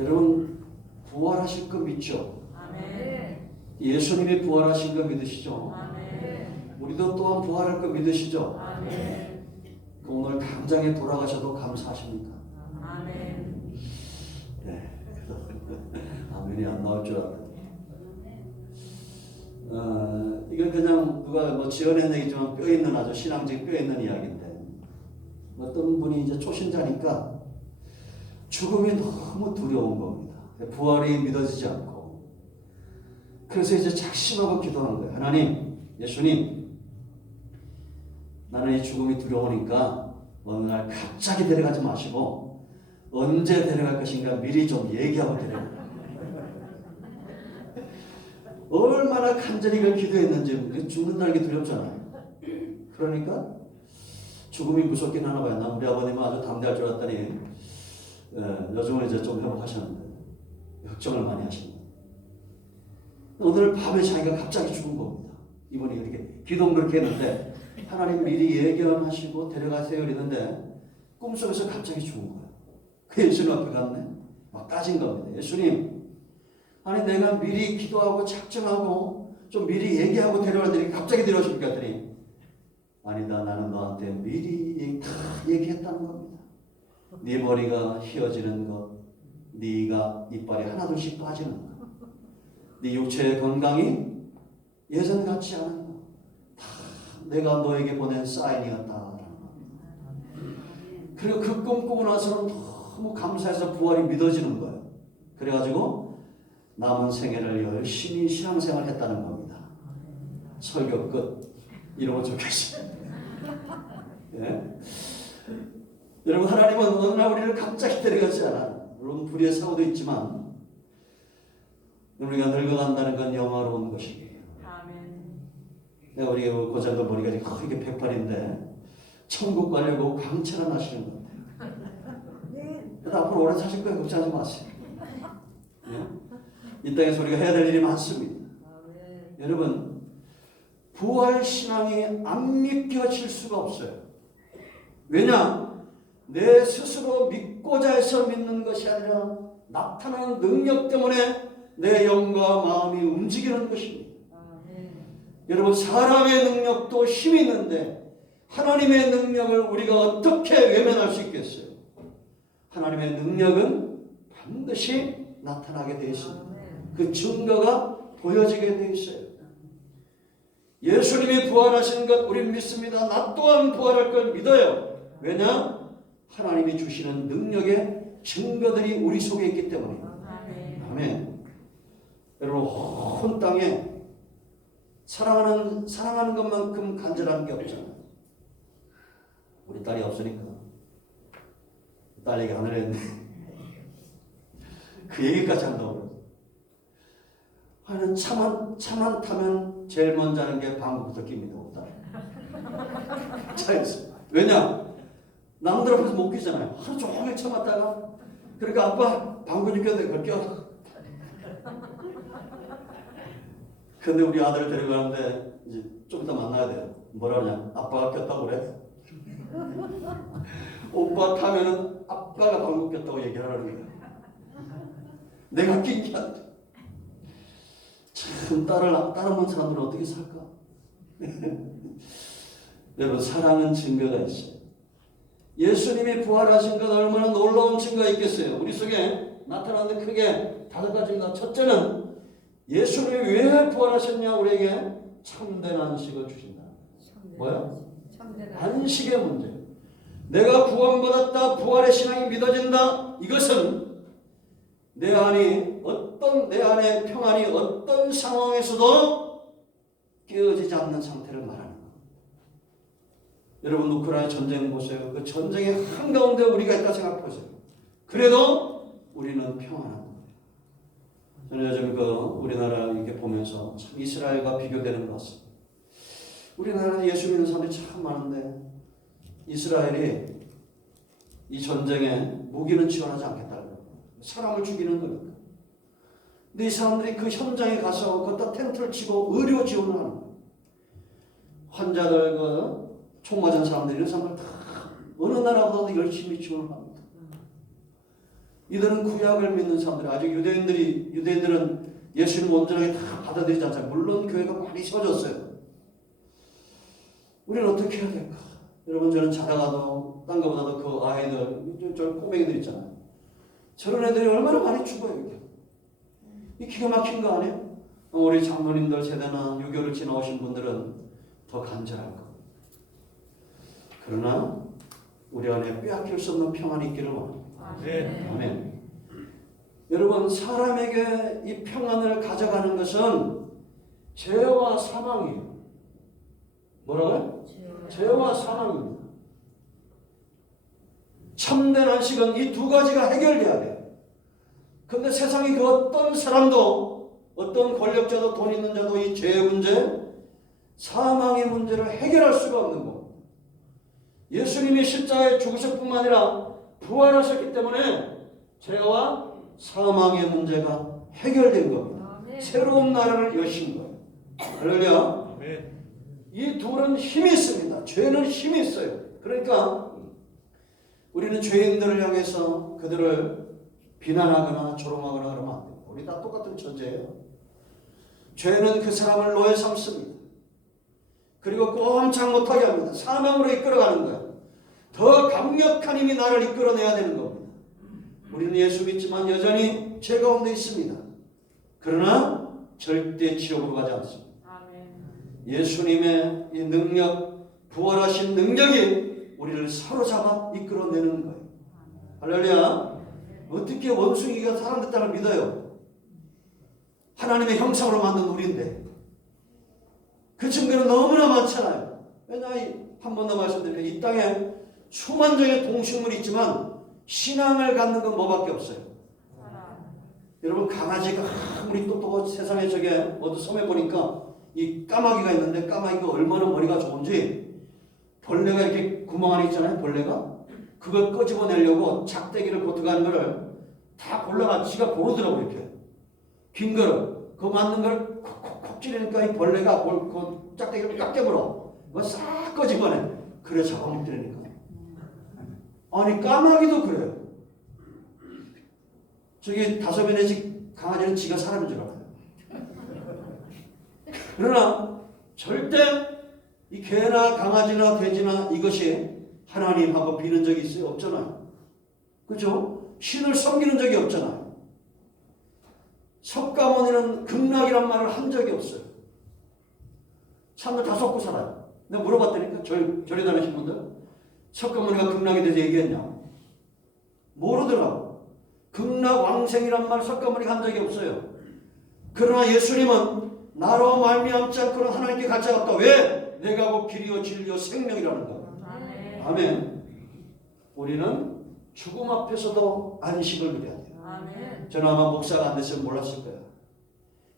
여러분 부활하실 거 믿죠? 아멘. 예수님이 부활하신 거 믿으시죠? 아멘. 우리도 또한 부활할 거 믿으시죠? 아멘. 오늘 당장에 돌아가셔도 감사하십니까? 아멘. 네. 아멘이 안 나올 줄 알았더니. 이건 그냥 누가 뭐 지어낸 얘기지만 뼈 있는 아주 신앙적 뼈 있는 이야기인데, 어떤 분이 이제 초신자니까 죽음이 너무 두려운 겁니다. 부활이 믿어지지 않고. 그래서 이제 작심하고 기도한 거예요. 하나님, 예수님, 나는 이 죽음이 두려우니까 어느 날 갑자기 데려가지 마시고 언제 데려갈 것인가 미리 좀 얘기하고 데려가요. 얼마나 간절히 그 기도했는지. 죽는다는 게 두렵잖아요. 그러니까 죽음이 무섭긴 하나 봐요. 난 우리 아버님은 아주 담대할 줄 알았더니 요즘은 이제 좀 회복하셨는데 걱정을 많이 하십니다. 오늘 밤에 자기가 갑자기 죽은 겁니다. 이분이 이렇게 기도는 그렇게 했는데 하나님 미리 예견하시고 데려가세요 이랬는데 꿈속에서 갑자기 죽은 거예요. 그 예수님 앞에 갔네. 막 따진 겁니다. 예수님, 아니 내가 미리 기도하고 작정하고 좀 미리 얘기하고 데려가더니 갑자기 데려오십니까 했더니 아니다, 나는 너한테 미리 다 얘기했다는 겁니다. 네 머리가 휘어지는 것, 네가 이빨이 하나둘씩 빠지는 것, 네 육체의 건강이 예전 같지 않은 것, 다 내가 너에게 보낸 사인이었다라는 겁니다. 그리고 그 꿈 꾸고 나서는 너무 감사해서 부활이 믿어지는 거예요. 그래가지고 남은 생애를 열심히 신앙생활 했다는 겁니다. 설교 끝. 이러고 좋겠어요. 예? 여러분, 하나님은 어느 날 우리를 갑자기 데려가지 않아요. 물론 불의의 사고도 있지만 우리가 늙어간다는 건 영화로운 것이에요. 아멘. 내가 우리 고장도 머리가 크게 108인데 천국 가려고 광채가 나시는 것 같아요. 그래서 앞으로 오래 사실 거예요. 걱정하지 마세요. 예? 이 땅에서 우리가 해야 될 일이 많습니다. 아멘. 여러분, 부활신앙이 안 믿겨질 수가 없어요. 왜냐? 내 스스로 믿고자 해서 믿는 것이 아니라 나타나는 능력 때문에 내 영과 마음이 움직이는 것입니다. 아멘. 여러분, 사람의 능력도 힘이 있는데 하나님의 능력을 우리가 어떻게 외면할 수 있겠어요? 하나님의 능력은 반드시 나타나게 되어 있습니다. 그 증거가 보여지게 되어 있어요. 예수님이 부활하신 것 우리는 믿습니다. 나 또한 부활할 걸 믿어요. 왜냐? 하나님이 주시는 능력의 증거들이 우리 속에 있기 때문입니다. 아멘. 여러분, 온 땅에 사랑하는 것만큼 간절한 게 없잖아요. 우리 딸이 없으니까 딸 얘기 안 하려는데 그 얘기까지 한다고. 하여튼 차만 타면 제일 먼저 하는 게 방구부터 낍니다. 차에서. 왜냐? 남들 앞에서 못 끼잖아요. 하루 종일 참았다가 그러니까 아빠 방구 좀 껴도 그걸 껴. 근데 우리 아들 데려가는데 이제 좀 이따 만나야 돼요. 뭐라 그러냐? 아빠가 꼈다고 그래. 오빠 타면은 아빠가 방구 꼈다고 얘기하라는 거예요. 내가 낀 게 아니야. 참 딸 없는 사람들은 어떻게 살까? 여러분, 사랑은 증거가 있어요. 예수님이 부활하신 것 얼마나 놀라운 증거가 있겠어요. 우리 속에 나타나는데 크게 5가지입니다. 첫째는 예수님이 왜 부활하셨냐 우리에게 참된 안식을 주신다. 뭐야? 안식의 문제. 내가 구원받았다, 부활의 신앙이 믿어진다. 이것은 내 안에 평안이 어떤 상황에서도 깨어지지 않는 상태를 말하는 겁니다. 여러분, 우크라이나 전쟁 보세요. 그 전쟁의 한가운데 우리가 있다 생각해보세요. 그래도 우리는 평안한 거예요. 저는 요즘 우리나라 이렇게 보면서 참 이스라엘과 비교되는 것 같습니다. 우리나라는 예수 믿는 사람들이 참 많은데 이스라엘이 이 전쟁에 무기는 지원하지 않겠다는 거예요. 사람을 죽이는 거니까. 근데 이 사람들이 그 현장에 가서 거기다 텐트를 치고 의료 지원을 하는 거예요. 환자들, 총 맞은 사람들, 이런 사람들 다 어느 나라보다도 열심히 지원을 합니다. 이들은 구약을 믿는 사람들, 아직 유대인들은 예수님 온전하게 다 받아들이지 않잖아요. 물론 교회가 많이 세워졌어요. 우리는 어떻게 해야 될까? 여러분, 저는 자다가도 딴 것보다도 그 아이들, 저 꼬맹이들 있잖아요. 저런 애들이 얼마나 많이 죽어요. 이게. 이 기가 막힌 거 아니에요? 우리 장로님들 세대나 유교를 지나오신 분들은 더 간절할 겁니다. 그러나 우리 안에 빼앗길 수 없는 평안이 있기를 원합니다. 아멘. 여러분, 사람에게 이 평안을 가져가는 것은 죄와 사망이에요. 뭐라고요? 죄와 사망입니다. 참된 안식은 이 두 가지가 해결돼야 돼요. 근데 세상에 그 어떤 사람도, 어떤 권력자도, 돈 있는 자도 이 죄의 문제, 사망의 문제를 해결할 수가 없는 겁니다. 예수님이 십자가에 죽으실 뿐만 아니라 부활하셨기 때문에 죄와 사망의 문제가 해결된 겁니다. 새로운 나라를 여신 거예요. 할렐루야. 이 둘은 힘이 있습니다. 죄는 힘이 있어요. 그러니까 우리는 죄인들을 향해서 그들을 비난하거나 조롱하거나 그러면 안 돼요. 우리 다 똑같은 존재예요. 죄는 그 사람을 노예 삼습니다. 그리고 꼼짝 못하게 합니다. 사망으로 이끌어가는 거예요. 더 강력한 힘이 나를 이끌어내야 되는 겁니다. 우리는 예수 믿지만 여전히 죄 가운데 있습니다. 그러나 절대 지옥으로 가지 않습니다. 예수님의 이 능력, 부활하신 능력이 우리를 사로잡아 이끌어내는 거예요. 할렐루야. 어떻게 원숭이가 사람들 땅을 믿어요? 하나님의 형상으로 만든 우리인데. 그 증거는 너무나 많잖아요. 왜냐하면 한 번 더 말씀드리면 이 땅에 수만 종의 동식물이 있지만 신앙을 갖는 건 뭐밖에 없어요. 여러분, 강아지가 아무리 똑똑하고 세상에 저게 어디 섬에 보니까 이 까마귀가 있는데 까마귀가 얼마나 머리가 좋은지 벌레가 이렇게 구멍 안에 있잖아요. 벌레가 그걸 끄집어내려고 작대기를 고트가는 거를 다 골라가 지가 고르더라고. 이렇게 긴 거를 그거 맞는 걸 콕콕콕 찌르니까 이 벌레가 그 짝대기를 딱 깨물어 그거 싹 끄집어내. 그래 잡아먹더라니까. 아니 까마귀도 그래요. 저기 5명의 집 강아지는 지가 사람인 줄 알아요. 그러나 절대 이 개나 강아지나 돼지나 이것이 하나님하고 비는 적이 있어요? 없잖아요. 그렇죠? 신을 섬기는 적이 없잖아요. 석가모니는 극락이란 말을 한 적이 없어요. 사람들 다 속고 살아요. 내가 물어봤다니까 절에 다니신 분들 석가모니가 극락에 대해서 얘기했냐? 모르더라고. 극락 왕생이란 말 석가모니가 한 적이 없어요. 그러나 예수님은 나로 말미암지 않고는 하나님께 같이 갔다. 왜? 내가 곧 길이요 진리요 생명이라는 거예요. 아멘. 우리는 죽음 앞에서도 안식을 누려야 돼요. 저는 아마 목사가 안 됐으면 몰랐을 거예요.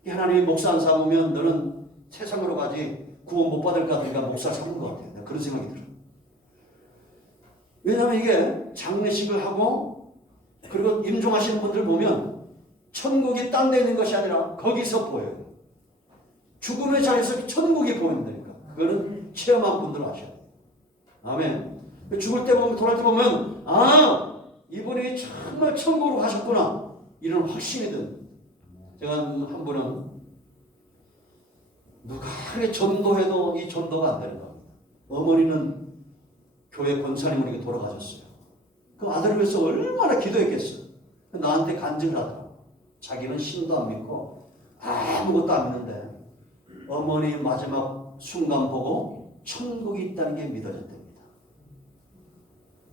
하나님이 목사 안 삼으면 너는 세상으로 가지 구원 못 받을 것 같으니까 목사 삼은 것 같아요. 그런 생각이 들어요. 왜냐하면 이게 장례식을 하고 그리고 임종하시는 분들 보면 천국이 딴 데 있는 것이 아니라 거기서 보여요. 죽음의 자리에서 천국이 보인다니까. 그거는 체험한 분들은 아셔야 돼요. 아멘. 죽을 때 보면 돌아올 때 보면 아 이분이 정말 천국으로 가셨구나 이런 확신이 듭니다. 제가 한 분은 누가 전도해도 이 전도가 안 되는 겁니다. 어머니는 교회 권사님으로 돌아가셨어요. 그 아들을 위해서 얼마나 기도했겠어요. 나한테 간증을 하더라고요. 자기는 신도 안 믿고 아무것도 안 믿는데 어머니 마지막 순간 보고 천국이 있다는 게 믿어졌답니다.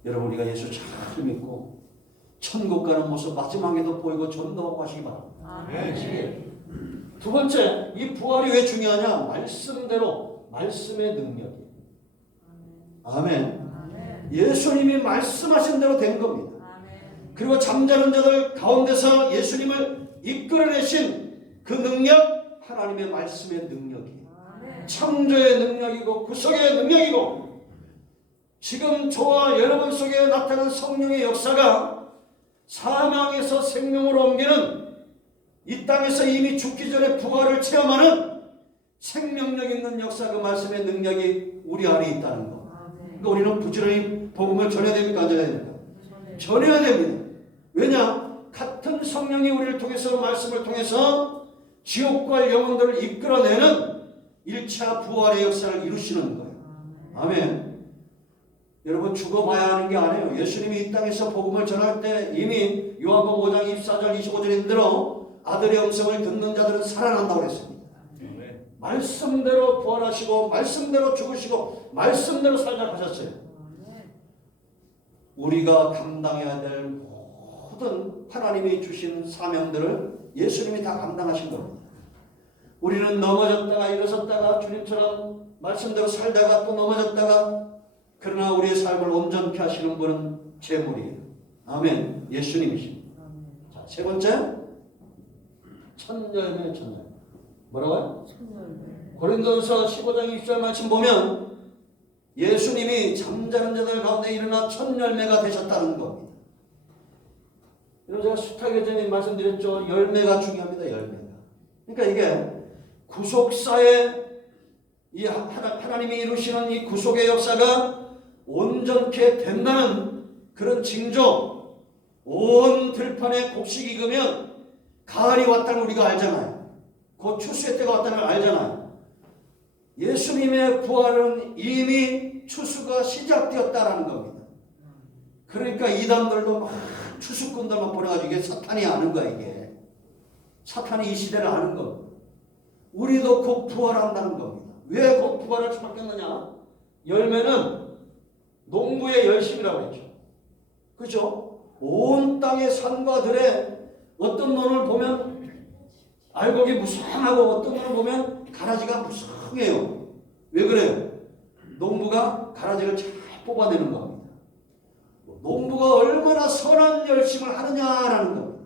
여러분 우리가 예수 잘 믿고 천국 가는 모습 마지막에도 보이고 전도하고 하시기 바랍니다. 두 번째, 이 부활이 왜 중요하냐? 말씀대로 말씀의 능력이에요. 아멘. 예수님이 말씀하신 대로 된 겁니다. 그리고 잠자는 자들 가운데서 예수님을 이끌어내신 그 능력, 하나님의 말씀의 능력이에요. 창조의 능력이고 구속의 능력이고 지금 저와 여러분 속에 나타난 성령의 역사가 사망에서 생명으로 옮기는 이 땅에서 이미 죽기 전에 부활을 체험하는 생명력 있는 역사, 그 말씀의 능력이 우리 안에 있다는 거. 그러니까 우리는 부지런히 복음을 전해야 됩니까? 안 전해야 됩니까? 전해야 됩니다. 왜냐? 성령이 우리를 통해서 말씀을 통해서 지옥과 영혼들을 이끌어내는 1차 부활의 역사를 이루시는 거예요. 아멘. 여러분 죽어봐야 하는 게 아니에요. 예수님이 이 땅에서 복음을 전할 때 이미 요한복음 5장 24절 25절에 대로 아들의 음성을 듣는 자들은 살아난다고 했습니다. 말씀대로 부활하시고 말씀대로 죽으시고 말씀대로 살자 하셨어요. 우리가 감당해야 될 모든 하나님이 주신 사명들을 예수님이 다 감당하신 겁니다. 우리는 넘어졌다가 일어섰다가 주님처럼 말씀대로 살다가 또 넘어졌다가, 그러나 우리의 삶을 온전케 하시는 분은 재물이에요. 아멘. 예수님이십니다. 자, 세 번째, 천열매. 뭐라고요? 고린도전서 15장 20절 말씀 보면 예수님이 잠자는 자들 가운데 일어나 천열매가 되셨다는 겁니다. 여러분, 제가 수탁에 전에 말씀드렸죠. 열매가 중요합니다. 열매가. 그러니까 이게 구속사의 이 하나님이 이루시는 이 구속의 역사가 온전케 된다는 그런 징조. 온 들판에 곡식이 익으면 가을이 왔다는 우리가 알잖아요. 곧 추수의 때가 왔다는 걸 알잖아요. 예수님의 부활은 이미 추수가 시작되었다라는 겁니다. 그러니까 이단들도 막 추수꾼들만 보내가지고 이게 사탄이 아는 거야. 이게 사탄이 이 시대를 아는 겁니다. 우리도 곧 부활한다는 겁니다. 왜 곧 부활할 수밖에 없느냐? 열매는 농부의 열심이라고 했죠. 그렇죠? 온 땅의 산과 들에 어떤 논을 보면 알곡이 무성하고 어떤 논을 보면 가라지가 무성해요. 왜 그래요? 농부가 가라지를 잘 뽑아내는 겁니다. 농부가 얼마나 선한 열심을 하느냐라는 겁니다.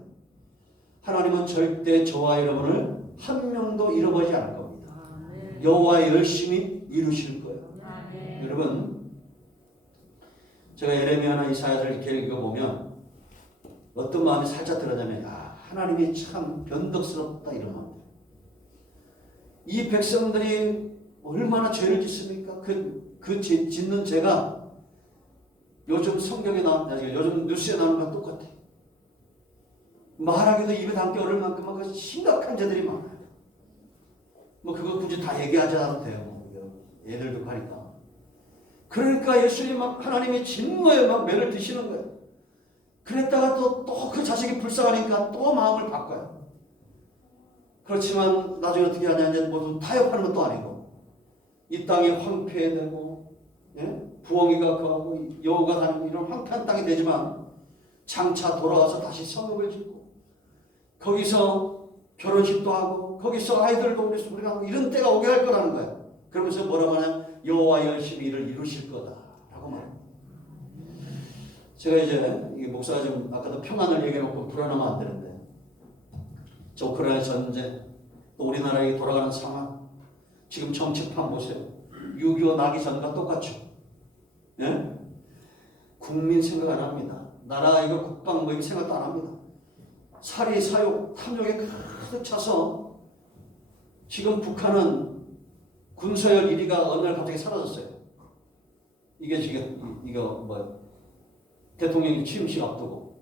하나님은 절대 저와 여러분을 한 명도 잃어버리지 않을 겁니다. 여호와의 열심히 이루실 거예요. 여러분, 제가 예레미야나 이사야를 이렇게 읽어보면 어떤 마음이 살짝 들어가면 하나님이 참 변덕스럽다 이런 마음. 이 백성들이 얼마나 죄를 짓습니까? 그 짓는 죄가 요즘 성경에 나오는, 요즘 뉴스에 나오는 건 똑같아. 말하기도 입에 담기 어려울 만큼 그 심각한 죄들이 많아요. 뭐 그거 굳이 다 얘기하지 않아도 돼요. 애들도 가니까. 그러니까 예수님 막 하나님이 진노에 막 매를 드시는 거예요. 그랬다가 또 그 자식이 불쌍하니까 또 마음을 바꿔요. 그렇지만 나중에 어떻게 하냐, 이제 모두 타협하는 것도 아니고 이 땅이 황폐되고, 예? 부엉이가 거하고 여우가 다니고 이런 황폐한 땅이 되지만 장차 돌아와서 다시 성읍을 짓고 거기서 결혼식도 하고 거기서 아이들도 우리가 하고 이런 때가 오게 할 거라는 거예요. 그러면서 뭐라고 하냐, 여호와 열심히 일을 이루실 거다라고 말합니다. 제가 이제 이 목사가 좀 아까도 평안을 얘기해놓고 불안하면 안 되는데, 저 우크라이나 전쟁, 또 우리나라에 돌아가는 상황, 지금 정치판 보세요. 6.25 나기 전과 똑같죠. 예? 국민 생각 안 합니다. 나라 이거 국방 뭐 이거 생각도 안 합니다. 살이 사욕 탐욕에 가득 차서 지금 북한은 군서열 1위가 어느 날 갑자기 사라졌어요. 이게 지금 이거 뭐 대통령 취임식 앞두고.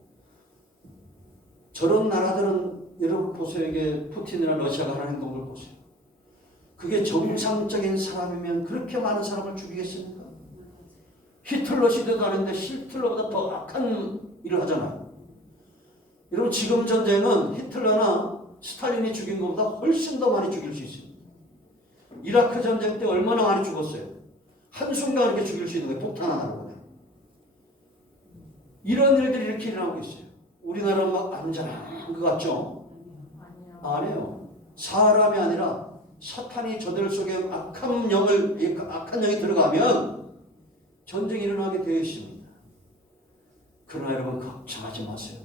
저런 나라들은 여러분 보세요. 이게 푸틴이나 러시아가 하는 행동을 보세요. 그게 정상적인 사람이면 그렇게 많은 사람을 죽이겠습니까? 히틀러 시대도 아닌데 히틀러보다 더 악한 일을 하잖아요. 여러분, 지금 전쟁은 히틀러나 스탈린이 죽인 것보다 훨씬 더 많이 죽일 수 있습니다. 이라크 전쟁 때 얼마나 많이 죽었어요. 한순간 이렇게 죽일 수 있는 거예요. 폭탄 하나로. 이런 일들이 이렇게 일어나고 있어요. 우리나라는 막 안전한 것 같죠? 아니에요. 사람이 아니라 사탄이 저들 속에 악한 영이 들어가면 전쟁이 일어나게 되어 있습니다. 그러나 여러분 걱정하지 마세요.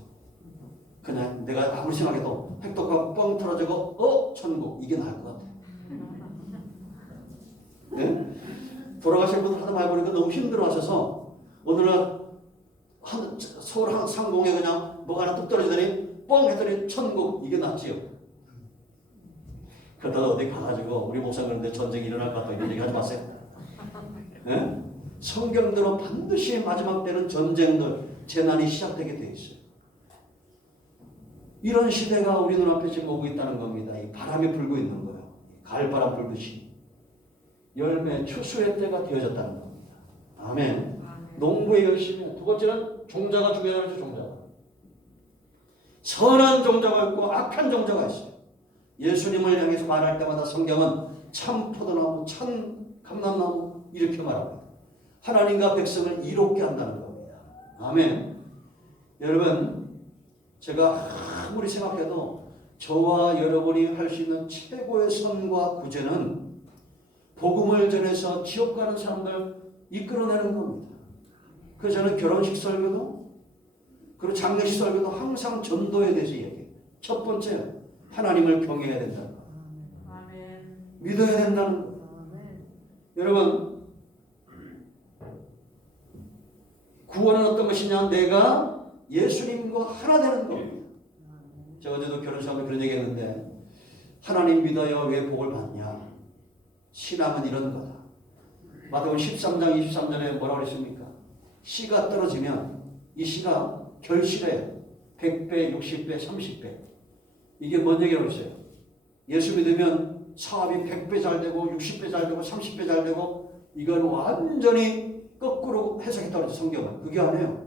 그냥 내가 아무리 생각해도 핵독하고 뻥 터져고 천국 이게 나을 것 같아요. 네? 돌아가신 분들 하다 많이 보니까 너무 힘들어하셔서 오늘날 서울 상공에 그냥 뭐가 하나 뚝 떨어지더니 뻥 했더니 천국 이게 낫지요. 그러다가 어디 가가지고 우리 목사 그런데 전쟁이 일어날 것 같다 이런 얘기 하지 마세요. 네? 성경대로 반드시 마지막 때는 전쟁들, 재난이 시작되게 돼 있어요. 이런 시대가 우리 눈앞에 지금 오고 있다는 겁니다. 이 바람이 불고 있는 거예요. 가을바람 불듯이. 열매, 추수의 때가 되어졌다는 겁니다. 아멘. 농부의 열심히. 두 번째는 종자가 중요하죠. 종자가. 선한 종자가 있고 악한 종자가 있어요. 예수님을 향해서 말할 때마다 성경은 참 포도나무, 참 감람나무 이렇게 말합니다. 하나님과 백성을 이롭게 한다는 겁니다. 아멘. 여러분, 제가 아무리 생각해도 저와 여러분이 할 수 있는 최고의 선과 구제는 복음을 전해서 지옥 가는 사람들 이끌어내는 겁니다. 그래서 저는 결혼식 설교도 그리고 장례식 설교도 항상 전도에 대해서 얘기해요. 첫 번째, 하나님을 경외해야 된다는 거. 믿어야 된다는 거. 여러분, 구원은 어떤 것이냐? 내가 예수님과 하나 되는 겁니다. 제가 어제도 결혼식하면 그런 얘기 했는데, 하나님 믿어야 왜 복을 받냐? 신앙은 이런 거다. 마태복음 13장 23절에 뭐라고 그랬습니까? 씨가 떨어지면 이 씨가 결실해요. 100배, 60배, 30배. 이게 뭔 얘기라고 했어요? 예수 믿으면 사업이 100배 잘 되고 60배 잘 되고 30배 잘 되고, 이건 완전히 거꾸로 해석했다고 했죠. 성경은. 그게 아니에요.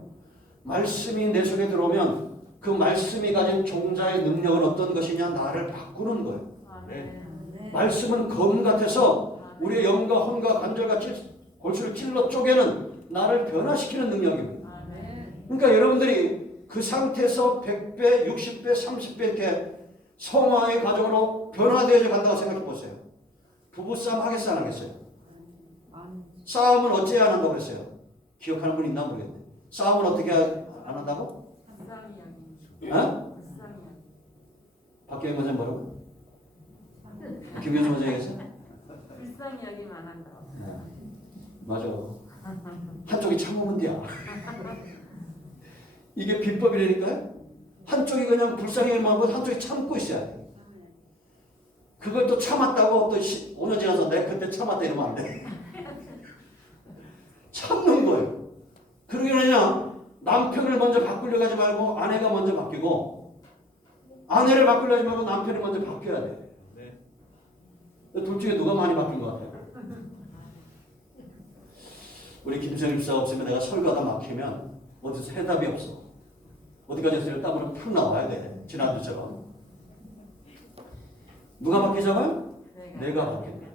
말씀이 내 속에 들어오면 그 말씀이 가진 종자의 능력은 어떤 것이냐? 나를 바꾸는 거예요. 네. 말씀은 검 같아서 우리의 영과 혼과 관절과 골수를 찔러 쪼개는 나를 변화시키는 능력입니다. 그러니까 여러분들이 그 상태에서 100배, 60배, 30배 이렇게 성화의 과정으로 변화되어져 간다고 생각해 보세요. 부부싸움 하겠어요? 안 하겠어요? 싸움은 어찌해야 안 한다고 그랬어요? 기억하는 분 있나 모르겠네. 싸움은 어떻게 안 한다고? 어? 박경희 선생님 뭐라고? 김효정 선생님께서? 불쌍히 여기면 안 한다. 맞아. 한쪽이 참으면 돼야. 이게 비법이라니까요. 한쪽이 그냥 불쌍히만 하고 한쪽이 참고 있어야 돼. 그걸 또 참았다고 또 5년 지나서 내가 그때 참았다 이러면 안 돼. 참는 거예요. 그러게 그냥 남편을 먼저 바꾸려고 하지 말고 아내가 먼저 바뀌고, 아내를 바꾸려고 하지 말고 남편이 먼저 바뀌어야 돼. 둘 중에 누가 많이 바뀐 것 같아요? 우리 김성일 집사 없으면 내가 설교하다 막히면 어디서 해답이 없어. 어디까지 했어요? 땀으로 풀 나와야 돼. 지난주처럼. 누가 바뀌자고요? 내가 바뀐다.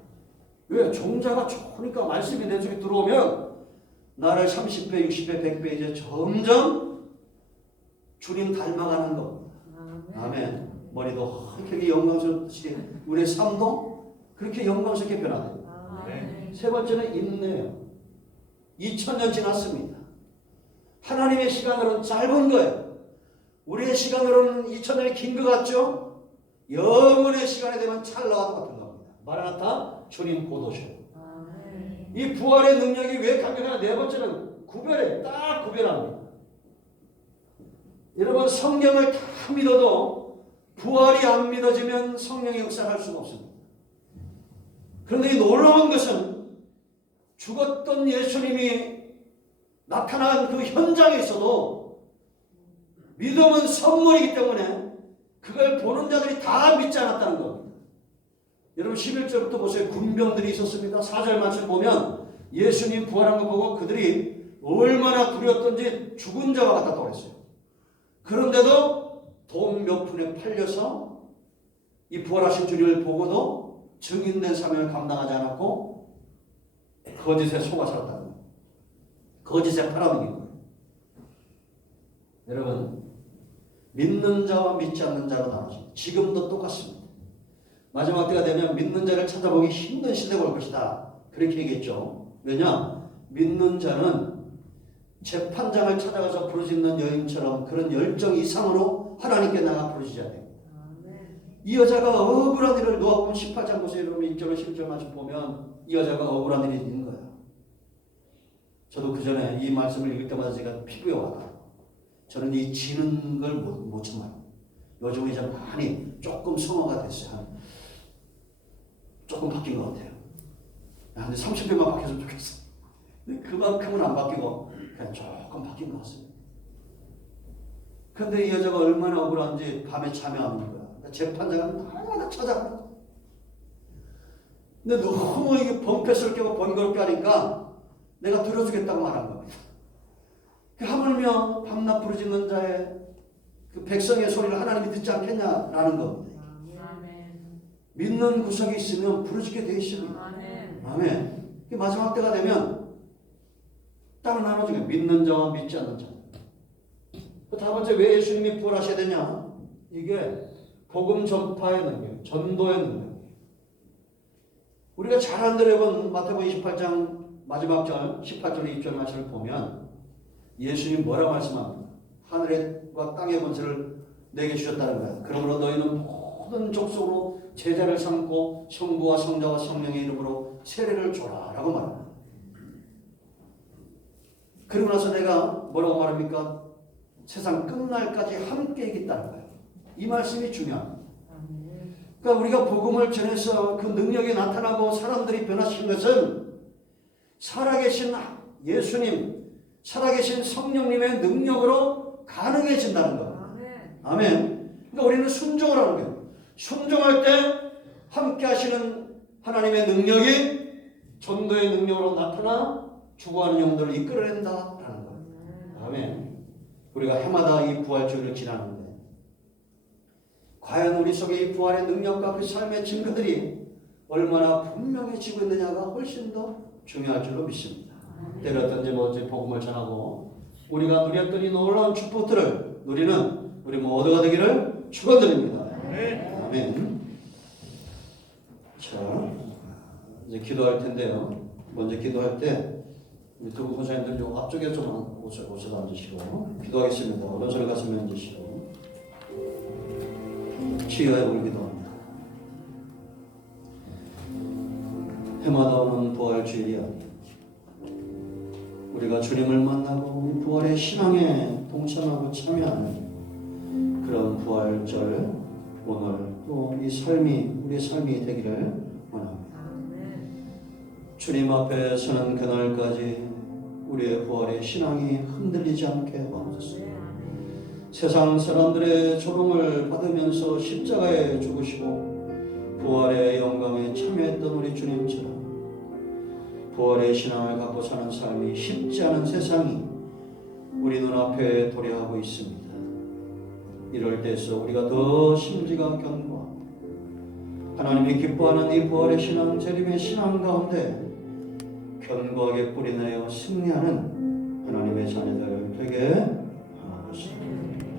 왜? 종자가 좋으니까 말씀이 내 속에 들어오면 나를 30배, 60배, 100배 이제 점점 주님 닮아가는 겁니다. 아멘. 머리도 그렇게 영광스럽듯이 우리의 삶도 그렇게 영광스럽게 변화됩니다. 세 번째는 인내요. 2000년 지났습니다. 하나님의 시간으로는 짧은 거예요. 우리의 시간으로는 2000년이 긴 것 같죠? 영원의 시간이 되면 찰나와 같은 겁니다. 마라나타 주님 곧 오셔요. 이 부활의 능력이 왜 강력하냐? 네 번째는 구별해. 딱 구별합니다. 여러분, 성경을 다 믿어도 부활이 안 믿어지면 성령의 역사를 할 수가 없습니다. 그런데 이 놀라운 것은 죽었던 예수님이 나타난 그 현장에 있어도 믿음은 선물이기 때문에 그걸 보는 자들이 다 믿지 않았다는 겁니다. 여러분 11절부터 보세요. 군병들이 있었습니다. 4절 말씀 보면 예수님 부활한 거 보고 그들이 얼마나 두려웠던지 죽은 자와 같았다고 했어요. 그런데도 돈 몇 푼에 팔려서 이 부활하신 주님을 보고도 증인된 사명을 감당하지 않았고 거짓에 속아 살았다는 거예요. 거짓에 팔아먹인 거예요. 여러분, 믿는 자와 믿지 않는 자로 나눠집니다. 지금도 똑같습니다. 마지막 때가 되면 믿는 자를 찾아보기 힘든 시대가 올 것이다. 그렇게 얘기했죠. 왜냐? 믿는 자는 재판장을 찾아가서 부르짖는 여인처럼 그런 열정 이상으로 하나님께 나가 부르짖어야 됩니다. 이 여자가 억울한 일을 누가복음 18장 보세요. 여러분 1절로 11절 말씀 보면 이 여자가 억울한 일이 있는 거예요. 저도 그 전에 이 말씀을 읽을 때마다 제가 피부에 와닿아요. 저는 이 지는 걸 못 참아요. 요즘에 이제 많이 조금 성화가 됐어요. 조금 바뀐 것 같아요. 근데 30배만 바뀌었으면 좋겠어. 근데 그만큼은 안 바뀌고 그냥 조금 바뀐 것 같습니다. 근데 이 여자가 얼마나 억울한지 밤에 잠이 안 오는 거야. 재판장은 날마다 찾아가. 근데 너무 이게 번패스럽게 번거롭게 하니까 내가 들어주겠다고 말한 겁니다. 하물며 밤낮 부르짖는 자의 그 백성의 소리를 하나님이 듣지 않겠냐라는 겁니다. 아멘. 믿는 구석이 있으면 부르짖게 돼 있습니다. 아멘. 아멘. 마지막 때가 되면 따로 나눠주게 믿는 자와 믿지 않는 자. 그 다섯 번째 왜 예수님이 부활하셔야 되냐? 이게 복음 전파의 능력, 전도의 능력. 우리가 잘 안 들어본 마태복음 28장 마지막 절 18절 2절 말씀을 보면 예수님 뭐라고 말씀합니까? 하늘과 땅의 권세를 내게 주셨다는 거야. 그러므로 너희는 모든 족속으로 제자를 삼고 성부와 성자와 성령의 이름으로 세례를 줘라 라고 말합니다. 그러고 나서 내가 뭐라고 말합니까? 세상 끝날까지 함께 있겠다는 거예요. 이 말씀이 중요합니다. 그러니까 우리가 복음을 전해서 그 능력이 나타나고 사람들이 변화시킨 것은 살아계신 예수님, 살아계신 성령님의 능력으로 가능해진다는 거예요. 아멘. 그러니까 우리는 순종을 하는 거예요. 순종할 때 함께 하시는 하나님의 능력이 전도의 능력으로 나타나 죽어가는 영들을 이끌어낸다라는 거예요. 아멘. 우리가 해마다 이 부활주일을 지나는데 과연 우리 속에 이 부활의 능력과 그 삶의 증거들이 얼마나 분명해지고 있느냐가 훨씬 더 중요할 줄로 믿습니다. 때렸던지 뭐지 복음을 전하고 우리가 누렸던 이 놀라운 축복들을 누리는 우리 모두가 되기를 축원드립니다. 아멘. 자, 이제 기도할 텐데요. 먼저 기도할 때 우리 두 부사님들 좀 앞쪽에 좀 오셔서 앉으시고 기도하겠습니다. 오른손을 가슴에 얹으시고 치유해 보기 기도합니다. 해마다 오는 부활주일이야. 우리가 주님을 만나고 부활의 신앙에 동참하고 참여하는 그런 부활절 오늘 또 이 삶이 우리의 삶이 되기를 원합니다. 주님 앞에 서는 그날까지 우리의 부활의 신앙이 흔들리지 않게 하옵소서. 세상 사람들의 조롱을 받으면서 십자가에 죽으시고 부활의 영광에 참여했던 우리 주님처럼 부활의 신앙을 갖고 사는 삶이 쉽지 않은 세상이 우리 눈앞에 도래하고 있습니다. 이럴 때에서 우리가 더 심지가 견고하고 하나님이 기뻐하는 이 부활의 신앙, 재림의 신앙 가운데 견고하게 뿌리내어 승리하는 하나님의 자녀들 되게